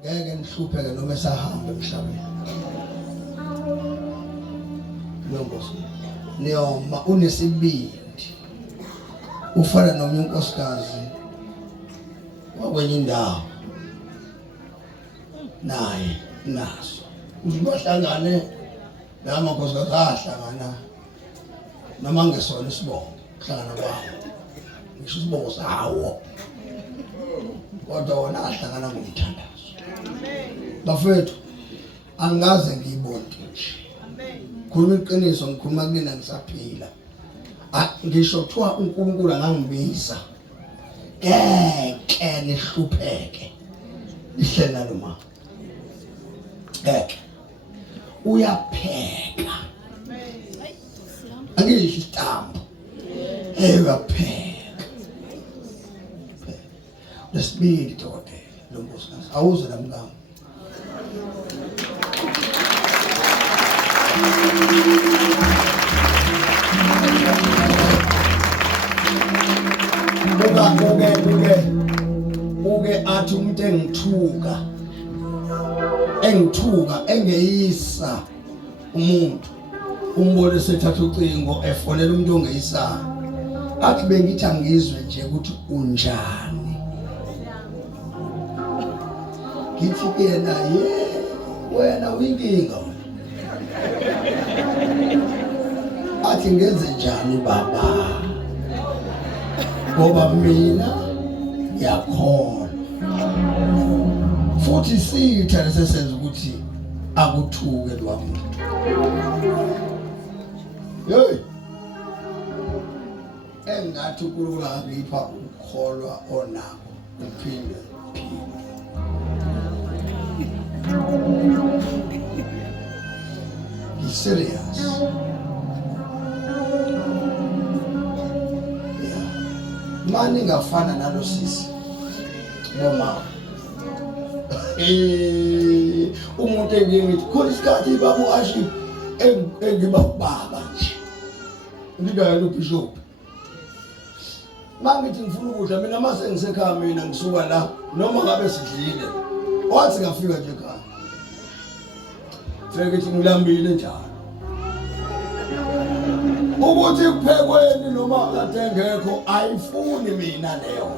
ngeke nihlupheke noma esahamba emhlabeni. Nonkosi niyoma unesibindi ufana nomnye unkosikazi wakwenye indawo naye naso uzibahlangane namankosikazi ahlangana noma ngesona isibongo kuhlangana kwawo ngisho isibongo sawo kodwa wona ahlangana ngomthandazo. Bafethu angaze ngiyibone nje. Khuluma iqiniso ngikhuluma kunina ngisaphila. Ngisho kuthiwa uNkulunkulu angangibisa ngeke nihlupheke lihleli naloma ngeke uyapheka angisho isitambu uyapheka lesibili dokotela lo nkosikazi awuze la mngamo Uke athi umuntu engithuka engeyisa umuntu umbone sethatha ucingo efonela umuntu ongeyisana athi bengithi angizwe nje ukuthi unjani ngithi kena wena uyinkinga athi ngenze njani baba ngoba mina ngiyakholwa futhi sithele sesenza ukuthi akuthuke lo muntu. Hey engathi uNkulunkulu angipha ukukholwa onako uphinde He's serious. Mani ngafana nalo sisi noma umuntu engithi khona isikhathi babo ashi engibababa nje ngibaya lo bishop mangithi ngifuna ukudla mina mase ngisekhaya mina ngisuka la noma ngabe sidlile wathi ngafika nje ekhaya feke ukuthi ngilambile njalo ukuthi kuphekweni noma kade ngekho ayifuni mina leyo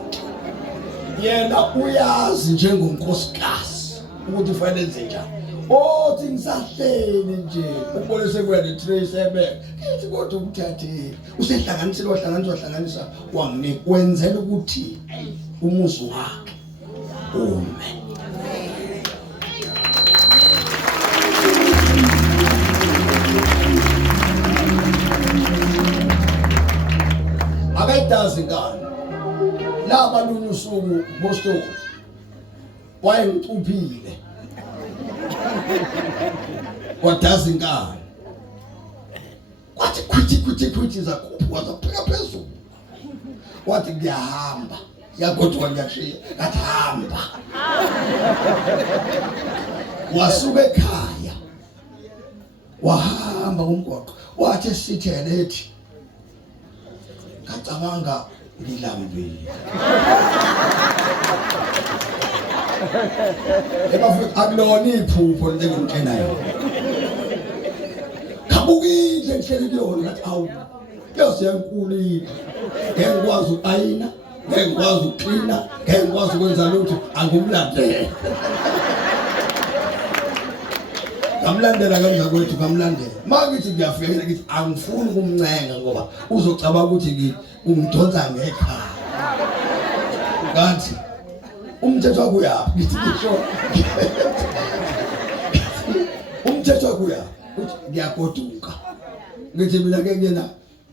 yena uyazi njengonkosikazi ukuthi fanele enze njani othi ngisahleli nje ubone sekuya le trace ebeka kithi kodwa ukuthathile usehlanganisile wahlanganisa wanginika wenzela ukuthi umuzi wakhe ume. Akayitazi ngani laba lunye usuku bostoli wayengicuphile wadazi ngani kwathi kwithi zakhuphuka zapheka phezulu wathi ngiyahamba yagodwa ngiyashiya ngathi hamba wasuka ekhaya wahamba umgwaqo wathi esithele ethi ngacabanga ngilambile ebafika akulona iphupho lengimtshelayo khabukile ngihleli kuyona ngathi awu yose yankulu yini ngeke ngikwazi ukayina ngeke ngikwazi ukuklina ngeke ngikwazi ukwenza lutho angumlandela ngamlandela kanjani kwethu ngamlandela makithi ngiyafika ngithi angifuni ukumncenga ngoba uzocabanga ukuthi umdonsa ngekhaya kanti umthetho wakuyaphi ngithi ngisho umthetho wakuyaphi uthi ngiyagoduka ngithi mina ke ngiyena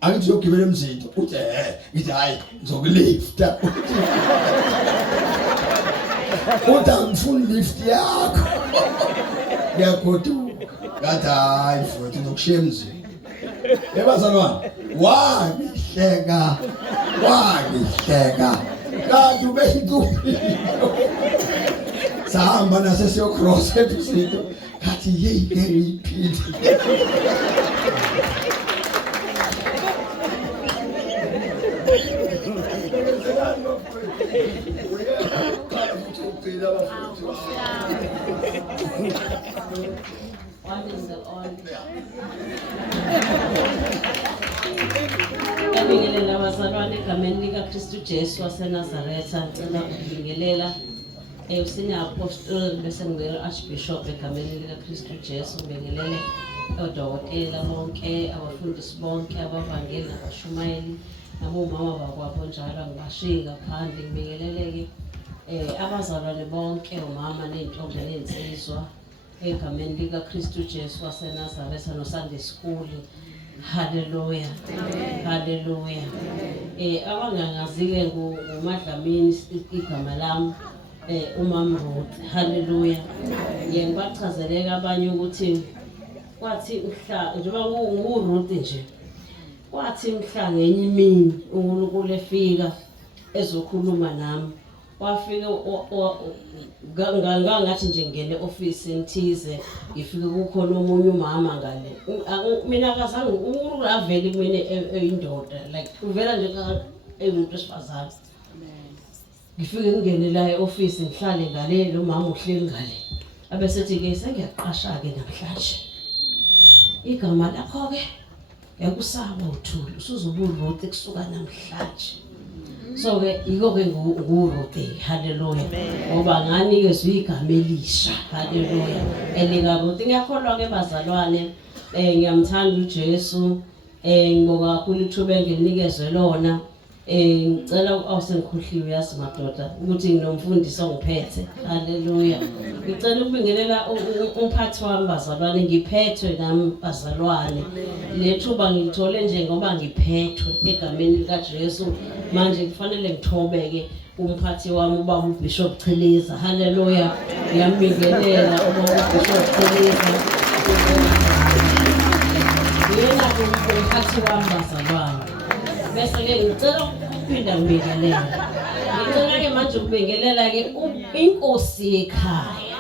angithi yogibela emzini uthi ngithi hayi ngizokulifta uthi angifuni lift yakho ngiyagoduka ngathi hayi futhi ngokushiya emzini ebazalwane wangihleka kanti ubeyincuphile sahamba nase siyocross ebusuku kathi hey ngiyiphile Wow. One is the on. Ngibingelela abazalwane egameni likaKristu Jesu waseNazaretha. Ngicela ukubingelela usina apostle bese ngibingelela Archbishop egameni likaKristu Jesu. Ngibingelele odokotela bonke, abafundisi bonke, abavangeli nabashumayeli, nabomama bakwabo njalo ngibashiye ngaphandle. Ngibingeleleke abazalwane bonke, umama nentombi nensizwa egameni likaKristu Jesu waseNazaretha noSunday School. Hallelujah. Hallelujah. Abangangazi-ke nguMadlamini igama lami uMam Ruth. Hallelujah. Ngibachazeleke abanye ukuthi kwathi mhla njengoba nguRuth nje kwathi mhla ngenye imini uNkulunkulu efika ezokhuluma nami. Wafika ngathi nje ngene office ngithize ngifike kukhona omunye umama ngale. Mina akazange uNkulunkulu avele kumina eyindoda like uvela nje umuntu wesifazane. Ngifike ngene la e-office ngihlale ngale lo mama uhleli ngale. Abesethi ke sengiyaqasha ke namhlanje. Igama lakho ke yakusaba uthuli usuzoba uRuth kusuka namhlanje. So ke yiko ke nguRuth. Hallelujah. Ngoba nganikezwe igama elisha. Hallelujah. elikaRuth. Ngiyakholwa ke bazalwane ngiyamthanda uJesu. Ngibonga kakhulu ithuba engilinikezwe lona. Ngicela awusengikhohliwe yazi madoda ukuthi nginomfundisi ongiphethe. Hallelujah. Ngicela ukubingelela umphathi wami bazalwane, ngiphethwe nami bazalwane. Lethuba ngilithole nje ngoba ngiphethwe egameni likaJesu. Manje kufanele ngithobeke umphathi wami ubaba uBishop Cheleza. Hallelujah. Ngiyambingelela ubaba uBishop Cheleza. Yena umphathi wami bazalwane. Bese ke ngicela ukuphinda ngibingelela. Ngicela ke manje ukubingelela ke inkosi ekhaya.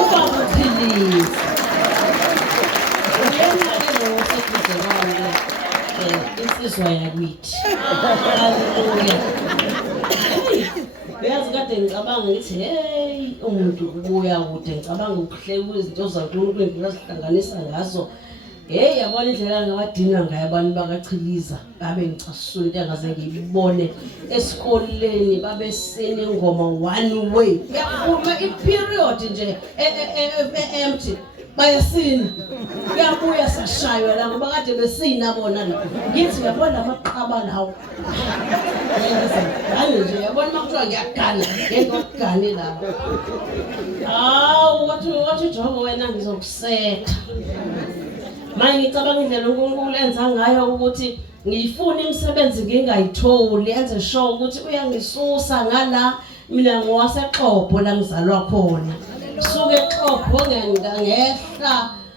Ubaba uCheleza. Yena ke lo sekuzekile insizwa yakithi. Hallelujah. Uyazi kade ngicabanga ngithi hey umuntu ubuya kude ngicabanga ukuhleka izinto zaNkulunkulu engizihlanganisa ngazo. Hey yabona indlela ngawadinga ngayo abantu bakaChiliza babe ngicasule into engaze ngibone esikoleni babe sene ingoma one way. Yaphuma iperiod nje empty bayasina. Kuyabuya sashaywa la ngoba kade besina bona la. Ngithi uyabona amaqaba lawo. Hayi nje yabona makuthiwa ngiyagana ngekugane la. Wathi Jobo wena ngizokusetha. Manje ngicabanga indlela uNkulunkulu enza ngayo ukuthi ngifuna imisebenzi ngingayitholi, enze sure ukuthi uyangisusa ngala mina ngowaseXhobo la ngizalwa khona. Suke eXhobo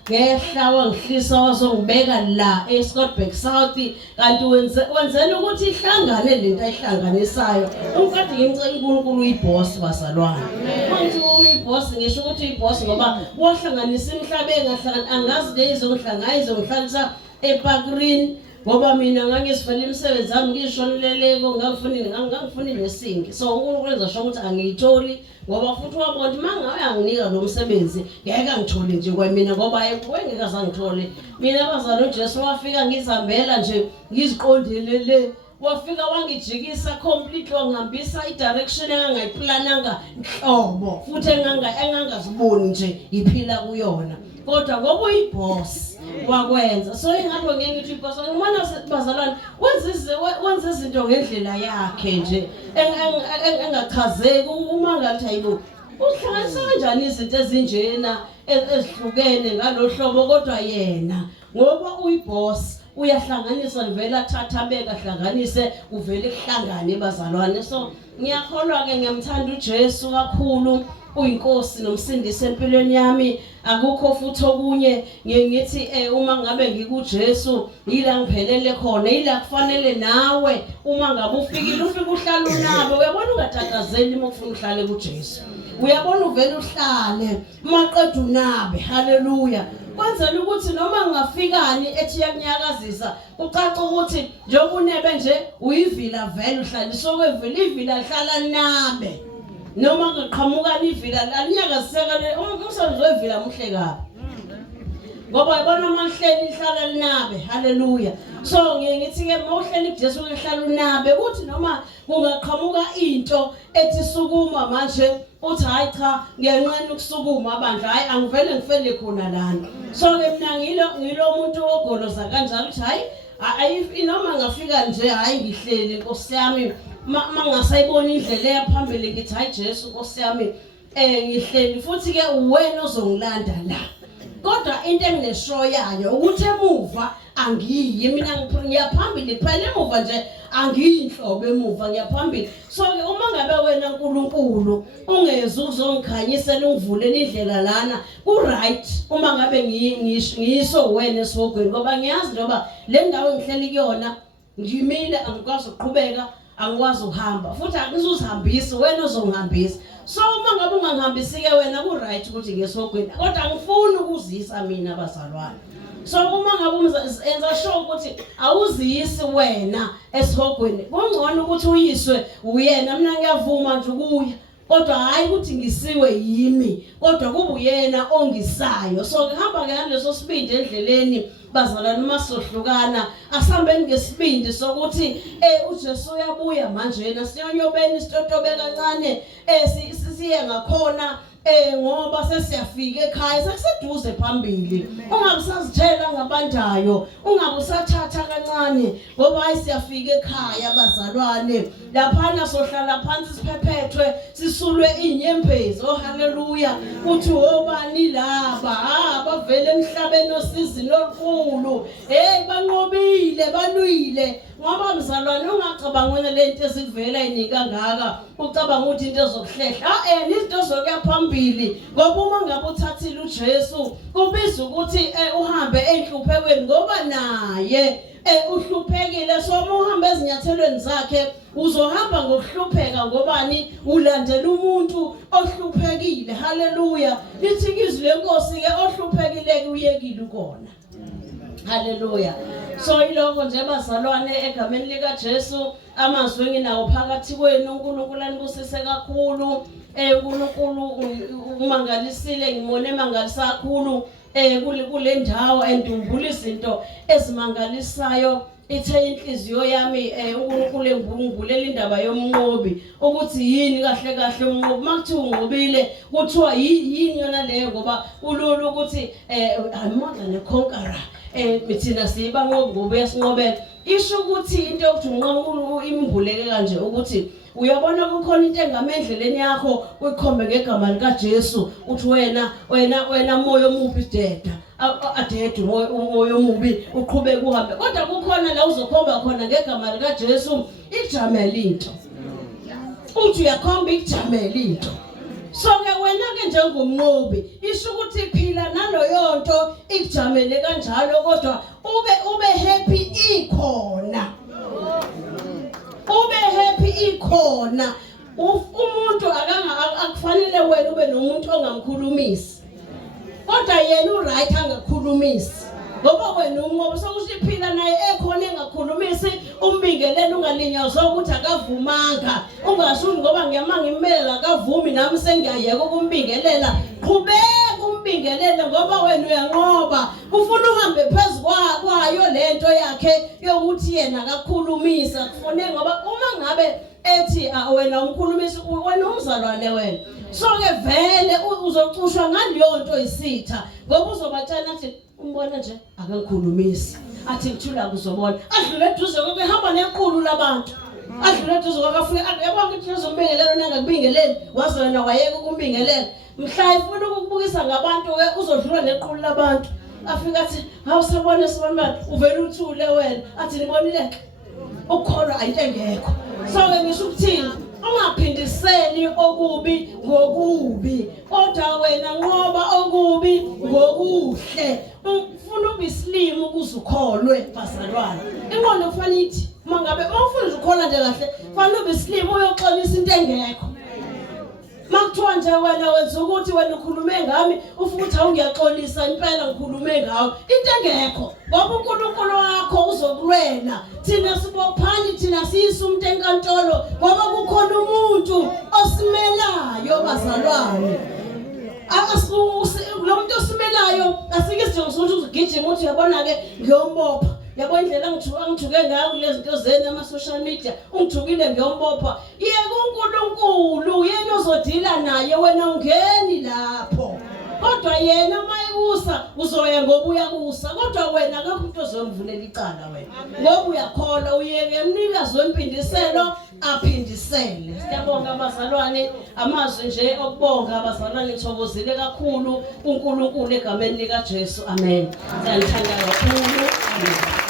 ngehla wangihlisa wazongibeka la eScottsburg South kanti wenzela ukuthi ihlangane lento ayihlanganisayo. Ukade ngicela uNkulunkulu uyiboss bazalwane. Manje uyiboss ngisho ukuthi uyiboss ngoba wahlanganisa imhlaba engahlangana angazi izongihlanganisa ePark Green ngoba mina ngangisifela imisebenzi yami ngishoneleleko ngangifuni nesingi. So uNkulunkulu ezasho ukuthi angiyitholi ngoba futhi wabona mangabe anginika lo msebenzi ngeke angithole nje kwamina ngoba ayengeke azangithole. Mina abazalwane uJesu wafika ngizihambela nje ngiziqondelele. Wafika wangijikisa completely wangihambisa idirection engangayiplananga nhlobo futhi engangaziboni nje iphila kuyona. Kodwa ngoba uyiboss wakwenza. So ingakho ngeke ngithi iboss ngimana bazalwane wenza izinto ngendlela yakhe nje engachazeki uma ngathi hayibo uhlanganisa kanjani izinto ezinjena ezihlukene ngalohlobo kodwa yena ngoba uyiboss uyahlanganisa vele athatha beka hlanganise uvele kuhlangane bazalwane. So ngiyakholwa ke ngiyamthanda uJesu kakhulu. Uyinkosi nomsindisi empilweni yami. Akukho futhi okunye ngithi uma ngabe ngikuJesu yila ngiphelele khona yila kufanele nawe uma ngabe ufika uhlala unabo. Uyabona ungatatazeli uma ufuna uhlale kuJesu. Uyabona uvele uhlale maqedwe unabe. Hallelujah. Kwenzela ukuthi noma ngingafikani ethi yakunyakazisa ucaca ukuthi njengoba unebe nje uyivila vele uhlaliswa kwevila ivila hlala nabe. noma kuqhamuka ivila alinyakaziseka umsebenzi wevila muhle kabi ngoba yabona amahleli ihlala linabe haleluya so ngithi ke mawuhleli kuJesu uhlala unabe kuthi noma kungaqhamuka into ethi sukuma manje uthi hayi cha ngiyanqena ukusukuma abandla hayi angivele ngifele khona lana so ke mina ngilo muntu ogoloza kanjalo uthi hayi noma ngafika nje hayi ngihleli Nkosi yami mangasayibona indlela eyaphambili ngithi hayi Jesu Nkosi yami ngihleli futhi ke uwena ozongilanda la kodwa into engineshoyayo ukuthi emuva angiyi mina ngiyaphambili kuphela emuva nje angiyinhlobo emuva ngiyaphambili so ke uma ngabe wena uNkulunkulu ungeze uzongikhanyisela ungivulele indlela lana ku right uma ngabe ngiyiso wena esogweni ngoba ngiyazi noma le ndawo engihleli kuyona ngimile angikwazi ukuqhubeka angikwazi ukuhamba futhi akuzuzihambisi wena uzongihambisa so uma ngabe ungangihambisi ke wena ku right ukuthi ngesogweni kodwa angifuni ukuzisa mina bazalwane so uma ngabe enza sure ukuthi awuziyisi wena esogweni kungcono ukuthi uyiswe uyena mina ngiyavuma nje ukuya kodwa hayi ukuthi ngisiwe yimi kodwa kube uyena ongisayo so ngihamba ke ngaleso sibindi endleleni bazalwane uma sohlukana asihambeni ngesibindi sokuthi uJesu uyabuya manje yena siyonyobeni sitotobe kancane siye ngakhona ngoba sesiyafika ekhaya sekuseduze phambili ungabusazithela ngabandayo ungabusathatha kancane ngoba ayisiyafika ekhaya bazalwane laphana sohlala phansi siphephethwe sisulwe inyembezi oh haleluya uthi obani laba bavele emhlabeni osizini olukhulu banqobile balwile ngoba mzalwane ungacabanga lento ezivela inika ngaka ucabanga ukuthi into ezokuhlehla izinto zokuya phambili ngoba uma ngabe uthathile uJesu kubiza ukuthi uhambe enhluphekweni ngoba naye uhluphekile so uma uhamba ezinyathelweni zakhe uzohamba ngokuhlupheka ngobani ulandela umuntu ohluphekile haleluya lithi izwi lenkosi ke ohluphekile uyekile ukona haleluya so iloko nje bazalwane egameni lika Jesu amazwi enginawo phakathi kwenu uNkulunkulu anibusise kakhulu uNkulunkulu umangalisile ngimone emangalisa kakhulu kule ndawo endumbula izinto ezimangalisayo ithe inhliziyo yami uNkulunkulu engivulele indaba yomnqobi ukuthi yini kahle kahle umnqobi makuthiwa unqobile kuthiwa yini yona leyo ngoba ululu ukuthi I'm more than a conqueror mithina sibanqobi ngoba yasinqobela isho ukuthi into yokuthi unqoba imvuleke kanje ukuthi uyabona kukhona into engamendleleni yakho uyikhombe ngegama lika Jesu uthi wena moya omubi deda adede umoya omubi uqhubeke uhambe kodwa kukhona la uzokhomba khona ngegama lika Jesu ijamela into uthi uyakhomba ijamela into so ke wena ke njengomnqobi isho ukuthi phila naloyo nto ikujamele kanjalo kodwa ube happy ikhona ube happy ikhona umuntu akufanele wena ube nomuntu ongamkhulumisi kodwa yena uright angakhulumisi ngoba wena unqobo sokusho iphila naye ekhona engakhulumisi umbingelele ungalinyazwa ukuthi akavumanga ungasho ngoba ngiyamangimela akavumi nami sengiyayeka ukumbingelela qhubeka umbingelele ngoba wena uyanqoba ufuna uhambe phezukwayo lento yakhe yokuthi yena akakhulumisa kufanele ngoba uma ngabe ethi wena umkhulumisi wena umzalwane wena so ke vele uzocushwa ngaleyo nto isitha ngoba uzobatshela athi umbona nje akangikhulumisi athi ngithula kuzobona adlule eduze ngoba ehamba nequlu labantu adlule eduze kwakafika yabona ukuthi uzombingelela nangakubingeleli wazi wena wayeka ukumbingelela mhla ifuna ukubukisa ngabantu uzodlula nequlu labantu afika athi awusabona sibona uvela uthule wena athi nibonile ukukholwa ayinto engekho so ke ngisho ukuthini ungaphindiseli okubi ngokubi kodwa wena nqoba okubi ngokuhle ufuna ubislim ukuze ukholwe bazalwane ingqondo kufanele ithi mangabe ufuna ukukhola nje kahle kufanele ubislim uyoxolisa into engekho makuthiwa nje wena wenza ukuthi wena ukhulume ngami ufuna ukuthi awungiyaxolisa impela ngikhulume ngawe into engekho ngoba uNkulunkulu wakho uzokulwela thina sibophani thina siyisa umuntu enkantolo ngoba kukhona umuntu osimelayo bazalwane lo muntu osimelayo asike sidinga ukuthi uzigijima uthi uyabona ke ngiyombopha yabo indlela ngithuke ngayo kulezi zinto zena ama social media ungithukile ngiyombopha yeke uNkulunkulu yena ozodila naye wena ungeni lapho kodwa yena mayikusa uzoya ngoba uyakusa kodwa wena akakho umuntu ozomvulela icala wena ngoba uyakholwa uyeke emnikazi wempindiselo aphindisele. Siyabonga abazalwane amazwi nje okubonga abazalwane ngithokozile kakhulu uNkulunkulu egameni lika Jesu amen. Siyathanda kakhulu.